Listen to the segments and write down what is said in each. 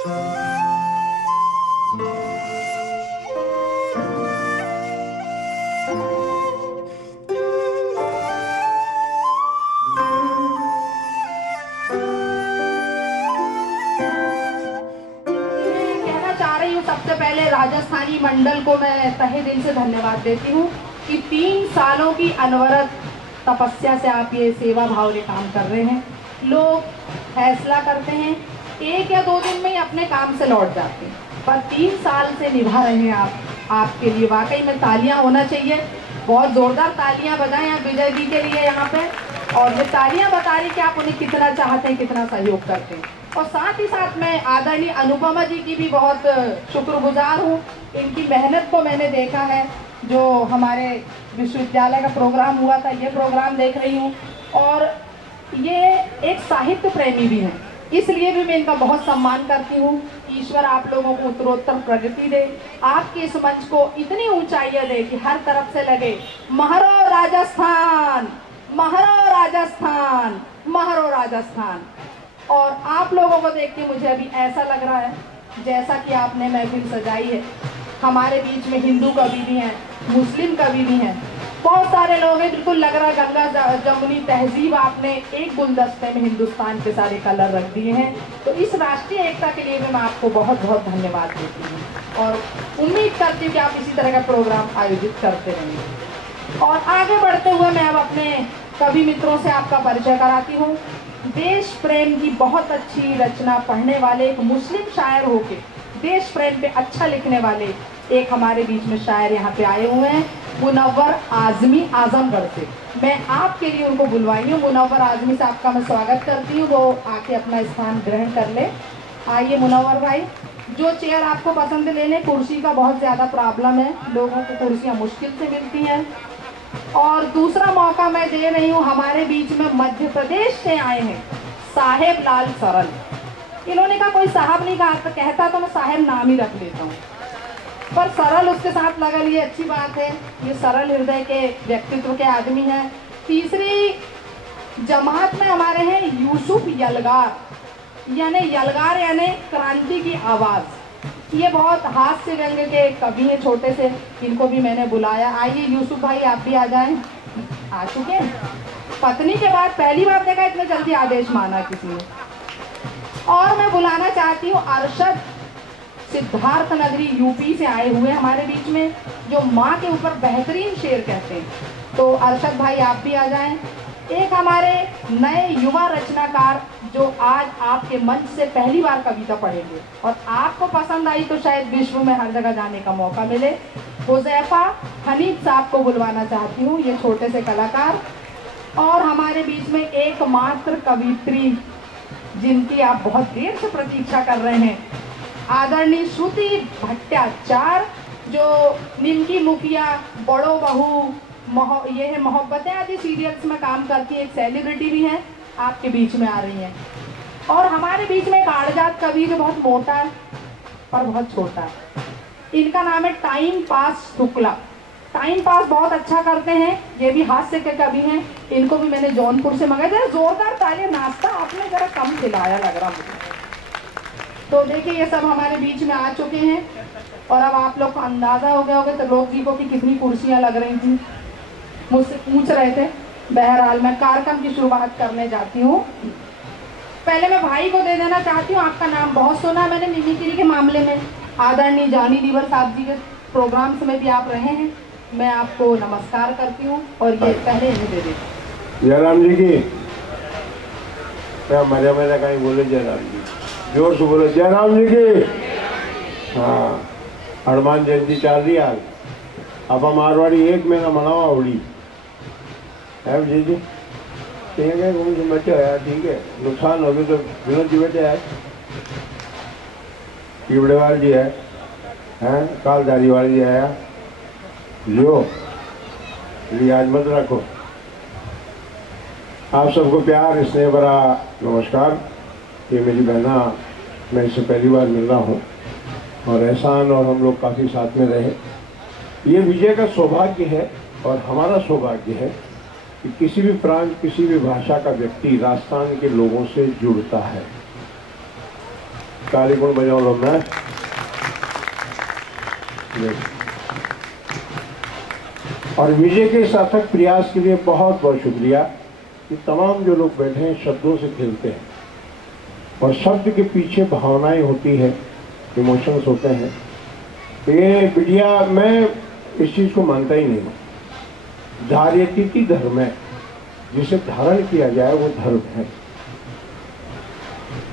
सबसे पहले राजस्थानी मंडल को मैं तहे दिल से धन्यवाद देती हूँ कि 3 सालों की अनवरत तपस्या से आप ये सेवा भाव से काम कर रहे हैं। लोग फैसला करते हैं 1 या 2 दिन में ही अपने काम से लौट जाते हैं, पर 3 साल से निभा रहे हैं आप। आपके लिए वाकई में तालियां होना चाहिए, बहुत जोरदार तालियां बजाएं आप विजय जी के लिए यहाँ पे। और ये तालियां बता रही कि आप उन्हें कितना चाहते हैं, कितना सहयोग करते हैं। और साथ ही साथ मैं आदरणीय अनुपमा जी की भी बहुत शुक्रगुजार हूँ। इनकी मेहनत को मैंने देखा है, जो हमारे विश्वविद्यालय का प्रोग्राम हुआ था, ये प्रोग्राम देख रही हूँ। और ये एक साहित्य प्रेमी भी हैं, इसलिए भी मैं इनका बहुत सम्मान करती हूँ। ईश्वर आप लोगों को उत्तरोत्तर प्रगति दे, आपके इस मंच को इतनी ऊंचाइयाँ दे कि हर तरफ से लगे महरो राजस्थान, महरो राजस्थान, महरो राजस्थान। और आप लोगों को देख के मुझे अभी ऐसा लग रहा है जैसा कि आपने महफिल सजाई है। हमारे बीच में हिंदू कवि भी हैं, मुस्लिम कवि भी हैं, बहुत सारे लोग हैं। बिल्कुल लग रहा है गंगा जमुनी तहजीब आपने एक गुलदस्ते में हिंदुस्तान के सारे कलर रख दिए हैं। तो इस राष्ट्रीय एकता के लिए मैं आपको बहुत बहुत धन्यवाद देती हूँ और उम्मीद करती हूँ कि आप इसी तरह का प्रोग्राम आयोजित करते रहेंगे। और आगे बढ़ते हुए मैं अब अपने कवि मित्रों से आपका परिचय कराती हूँ। देश प्रेम की बहुत अच्छी रचना पढ़ने वाले एक मुस्लिम शायर होके देश प्रेम पे अच्छा लिखने वाले एक हमारे बीच में शायर यहाँ पे आए हुए हैं, मुनव्वर आजमी आजमगढ़ से। मैं आपके लिए उनको बुलवाई हूँ। मुनव्वर आजमी से आपका मैं स्वागत करती हूँ, वो आके अपना स्थान ग्रहण कर ले। आइए मुनव्वर भाई, जो चेयर आपको पसंद लेने, कुर्सी का बहुत ज़्यादा प्रॉब्लम है, लोगों को कुर्सियाँ मुश्किल से मिलती हैं। और दूसरा मौका मैं दे रही हूँ, हमारे बीच में मध्य प्रदेश से आए हैं साहेब लाल सरल। इन्होंने कहा कोई साहब नहीं कहा, तो कहता तो मैं साहेब नाम ही रख लेता हूँ, पर सरल उसके साथ लगा, ये अच्छी बात है। ये सरल हृदय के व्यक्तित्व के आदमी हैं। तीसरी जमात में हमारे हैं यूसुफ यलगार, यानी यलगार यानी क्रांति की आवाज़। ये बहुत हास्य व्यंग के कवि हैं, छोटे से, इनको भी मैंने बुलाया। आइए यूसुफ भाई आप भी आ जाएं। आ चुके हैं, पत्नी के बाद पहली बार देखा इतने जल्दी आदेश माना किसी ने। और मैं बुलाना चाहती हूँ अरशद, सिद्धार्थ नगरी यूपी से आए हुए हमारे बीच में, जो माँ के ऊपर बेहतरीन शेर कहते हैं। तो अरशद भाई आप भी आ जाएं। एक हमारे नए युवा रचनाकार जो आज आपके मंच से पहली बार कविता पढ़ेंगे और आपको पसंद आई तो शायद विश्व में हर जगह जाने का मौका मिले, हुज़ैफा हनीफ साहब को बुलवाना चाहती हूँ, ये छोटे से कलाकार। और हमारे बीच में एकमात्र कवित्री जिनकी आप बहुत देर से प्रतीक्षा कर रहे हैं, आदरणीय श्रुति भट्टाचार्य, जो निमकी मुखिया, बड़ो बहू, ये है मोहब्बतें आदि सीरियल्स में काम करती है, एक सेलिब्रिटी भी हैं, आपके बीच में आ रही हैं। और हमारे बीच में एक आड़जात कवि जो बहुत मोटा है और बहुत छोटा है, इनका नाम है time pass Shukla. Time pass बहुत अच्छा करते हैं, ये भी हास्य के कवि हैं। इनको भी मैंने जौनपुर से मंगाया। जरा जोरदार तालियां, नाश्ता आपने जरा कम खिलाया लग रहा मुझे। तो देखिए ये सब हमारे बीच में आ चुके हैं और अब आप लोग को अंदाज़ा हो गया होगा त्रिलोक जी को कि कितनी कुर्सियाँ लग रही थी, मुझसे पूछ रहे थे। बहरहाल मैं कार्यक्रम की शुरुआत करने जाती हूँ। पहले मैं भाई को दे देना चाहती हूँ, आपका नाम बहुत सुना मैंने मिमिक्री के मामले में, आदरणीय जानी लीवर साहब जी के प्रोग्राम्स में भी आप रहे हैं। मैं आपको नमस्कार करती हूँ और ये पहले इन्हें दे देती हूँ। जयराम जी की क्या मजा मजा कहीं बोले, जयराम जी जोर से बोले, जयराम जी की। हाँ, हनुमान जयंती चल रही आज, अब मारवाड़ी 1 महीना मनावा होली है जी जी, ठीक है। बच्चे आया ठीक है, नुकसान हो गया तो विनोद जी बेटे है, कीबड़ेवाल जी है, कालधारी वाली जी आया, लियो लिहाज मत रखो। आप सबको प्यार स्नेह भरा नमस्कार। ये मेरी बहना, मैं इससे पहली बार मिल रहा हूँ और एहसान और हम लोग काफ़ी साथ में रहे। ये विजय का सौभाग्य है और हमारा सौभाग्य है कि किसी भी प्रांत, किसी भी भाषा का व्यक्ति राजस्थान के लोगों से जुड़ता है। ताली कोण बजावलो मैं। और विजय के सार्थक प्रयास के लिए बहुत बहुत शुक्रिया कि तमाम जो लोग बैठे हैं शब्दों से खेलते हैं और शब्द के पीछे भावनाएं होती है, इमोशंस होते हैं। ये बिटिया, मैं इस चीज़ को मानता ही नहीं हूँ। धार्यतीति धर्म है, जिसे धारण किया जाए वो धर्म है।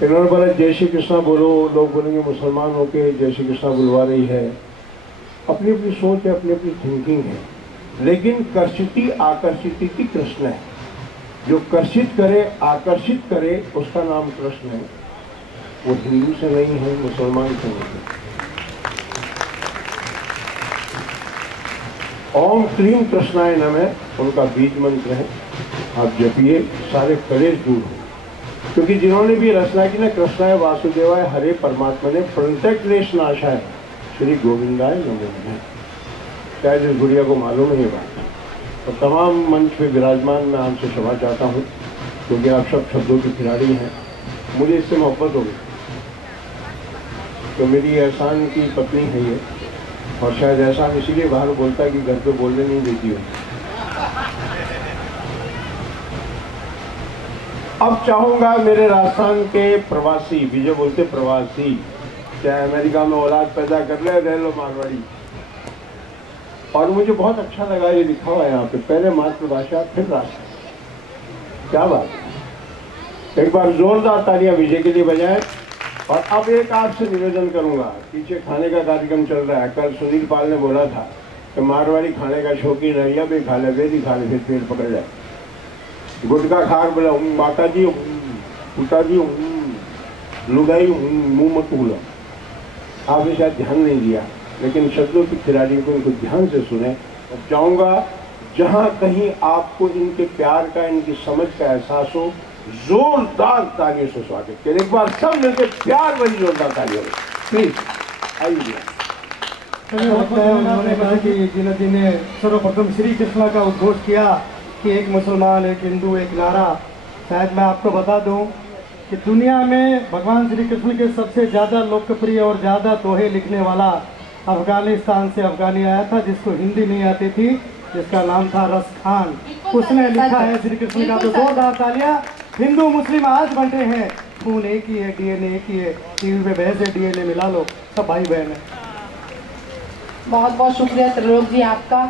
इन्होंने बोला जय श्री कृष्णा बोलो, लोग बोलेंगे मुसलमान होके जय श्री कृष्णा बुलवा रही है। अपनी अपनी सोच है, अपनी अपनी थिंकिंग है, लेकिन कर्षिति आकर्षिति की कृष्ण है। जो कर्षित करे, आकर्षित करे, उसका नाम कृष्ण है। वो हिंदू से नहीं है, मुसलमान से नहीं है। ओम क्लीम कृष्णाय नमः उनका बीज मंत्र है, आप जपिए, सारे कलेश दूर हो। क्योंकि जिन्होंने भी रचना की ना, कृष्णाय वासुदेवाय हरे परमात्मा ने प्रत्येक क्लेश नाशाय श्री गोविंदाय नमो नमः। शायद इस गुड़िया को मालूम है ये बात। और तमाम मंच पे विराजमान मैं आपसे क्षमा चाहता हूँ, क्योंकि आप सब शब्दों के खिलाड़ी हैं। मुझे इससे मोहब्बत हो गई, तो मेरी एहसान की पत्नी है ये, और शायद एहसान इसीलिए बाहर बोलता है कि घर पे बोलने नहीं देती हो। अब चाहूंगा मेरे राजस्थान के प्रवासी, विजय बोलते प्रवासी, चाहे अमेरिका में औलाद पैदा कर ले, रह लो मारवाड़ी। और मुझे बहुत अच्छा लगा ये लिखा हुआ है यहाँ पे, पहले मातृभाषा फिर राष्ट्र। क्या बात है, एक बार जोरदार तालियां विजय के लिए बजाएं। और अब एक आपसे निवेदन करूंगा, पीछे खाने का कार्यक्रम चल रहा है। कल सुनील पाल ने बोला था कि मारवाड़ी खाने का शौकीन है, या भी खा ले, वे भी खा ले, फिर पेट पकड़ जाए। गुटखा खार बोला माता जी, पिता जी, लुगाई मुंह मत बोलो। आपने शायद ध्यान नहीं दिया, लेकिन शब्दों की खिलाड़ी को इनको ध्यान से सुने। और चाहूँगा जहाँ कहीं आपको इनके प्यार का, इनकी समझ का एहसास हो, जोरदार तालियों से स्वागत करें। एक बार सब मिलकर प्यार वाली जोरदार तालियों से प्लीज आइए। उन्होंने कहा कि जिन्होंने ने सर्वप्रथम श्री कृष्णा का उद्घोष किया कि एक मुसलमान, एक हिंदू, एक नारा। शायद मैं आपको बता दूं कि दुनिया में भगवान श्री कृष्ण के सबसे ज़्यादा लोकप्रिय और ज़्यादा दोहे लिखने वाला अफगानिस्तान से अफगानी आया था, जिसको हिंदी नहीं आती थी, जिसका नाम था रस खान। उसने लिखा है श्री कृष्ण का। तो जोरदार तालियां। हिंदू मुस्लिम आज बंटे हैं, खून एक ही है, डीएनए एक ही है, टीवी पे बहस है, डीएनए मिला लो, सब भाई बहन है। बहुत बहुत शुक्रिया त्रिलोक जी आपका।